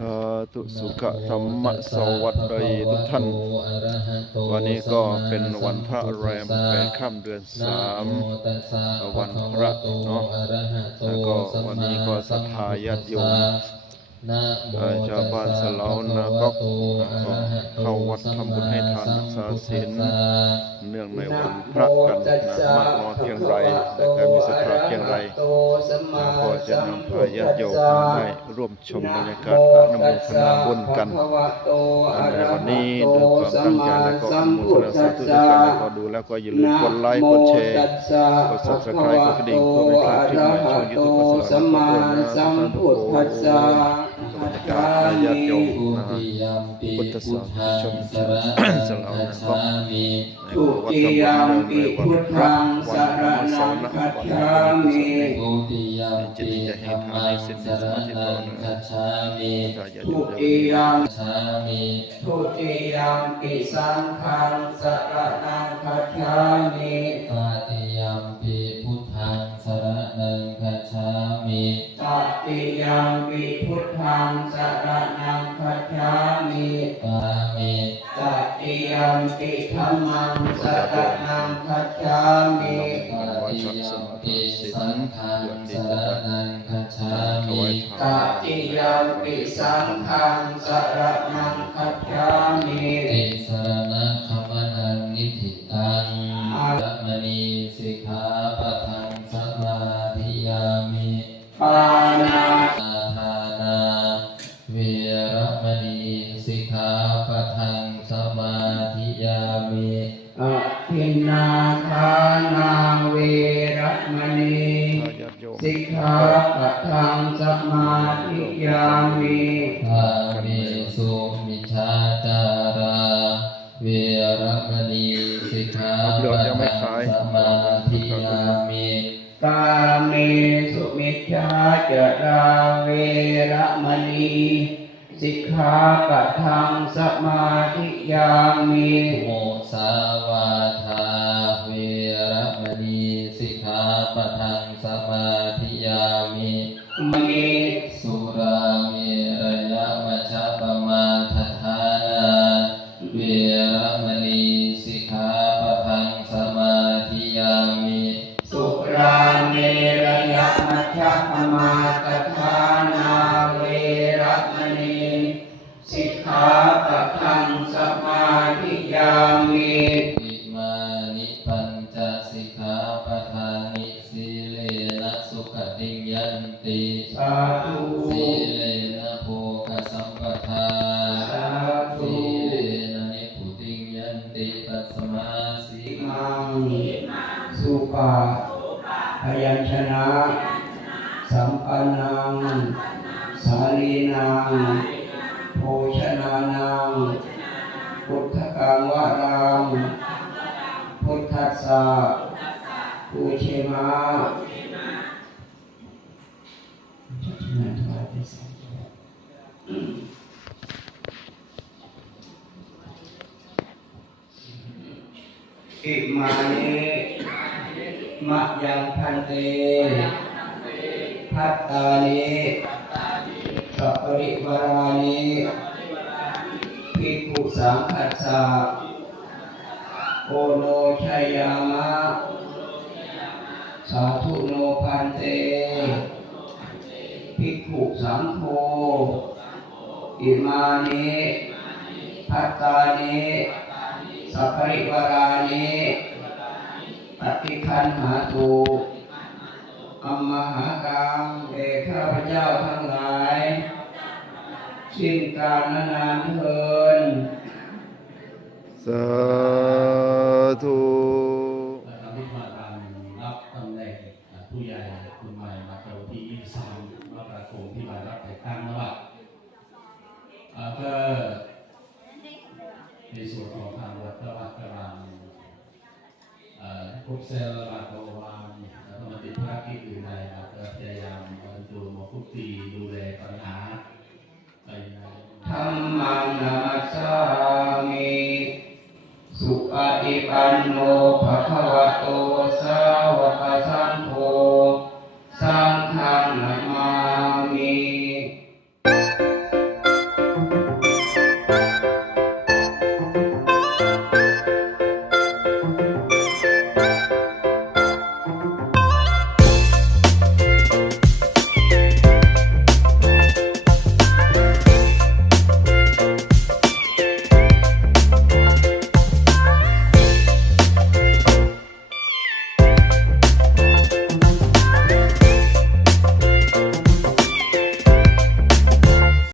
สาธุสุขธรรมสวัสดีทุกท่าน วันนี้ก็เป็นวันพระแรมแปดค่ำเดือนสามวันพระเนาะแล้วก็วันนี้ก็ศรัทธาญาติโยม ชาวบ้านสลาวนาก็เข้าวัดทำบุญให้ทานรักษาศีลเนื่องในวันพระกันนะมากน้อยเพียงไรและก็มีศรัทธาเพียงไรก็จะนำพาญาติโยมาได้ร่วมชมบรรยากาศอนุโมทนาบุญกันในวันนี้ด้วยความตั้งใจและก็อนุโมทนาสาธุด้วยกันแล้วก็ดูแล้วก็อย่าลืมกดไลค์กดแชร์กด subscribe กดกระดิ่งเพื่อไม่พลาดคลิปใหม่ช่องยูทูบอัสลาวะเราะห์มะตุลลอฮิวะบะเราะกาตุ ฮ์บรรยากาศญาติโยมนะฮะพุทธศาสนิกชนสลาวนะก็ในวัดสมบูรณ์เนื่องในวันพระวันธรรมสรณะวันแห่งบุญกุศลทุติยมปิธรรมังสรณังคัจฉามิญาติทุโยมติยัมสามีทุติยัมปิสังฆังสรณังคัจฉามิตติยมปิพุทธังสร ยัมปิธัมมังสรณังคัจฉามิตติยัมปิสังฆังสรณังคัจฉามิตติยัมปิสังฆังสรณังคัจฉามิติสรณะขมนังนิธิตังอะมณีสิกขาปะทังสมาธิยามิปา อภินนาทานาเวรมณีญาติโยมสิกขาปะทังสมาธิยามิภาเมสุมิชาจาราเวรมณีสิกขาปะทังสมาธิยามิกาเมสุมิจฉาจาราเวรมณี สิกขาปะทังสมาธิยามิโมสาวาทาเวรมณีสิกขาปะทังสมา ปะทานิสีเลนะสุขติงยันติสาธุสีเลนะโภคสัมปทาสาธุสีเลนะนิพุติงยันติตัสมาสีมังสุปาพยัญชนะสัมปันนังสาลีนังโภชนานังพุทธกังวรังพุทธัสสะ ปูเชมาชัชนะถวายไปสองตัวอิมานิมะยังพันเตพัตตานิสัปริวารานิภิกขุสังคัสสะโอโนชัยยามะ สาธุโนพันเต ภิกขุสังโฆ อิมานิพัตตานิสัพริวารานิปฏิคันหาตุอัมมหากังเอข้าพเจ้าทั้งหลายสิ้นกาลนานเทินสาธุ กตั้งแล้วว่าก็ในส่วนของทางวัดระวัดระวงพบเซลล์ระวัดระวังแล้วก็มาติดภารกิจอยู่ในก็พยายามดูมาคุกตีดูแลปัญหาไปธรรมังนามาสามีสุปฏิปันโนภะคะวะโตสาวกสัง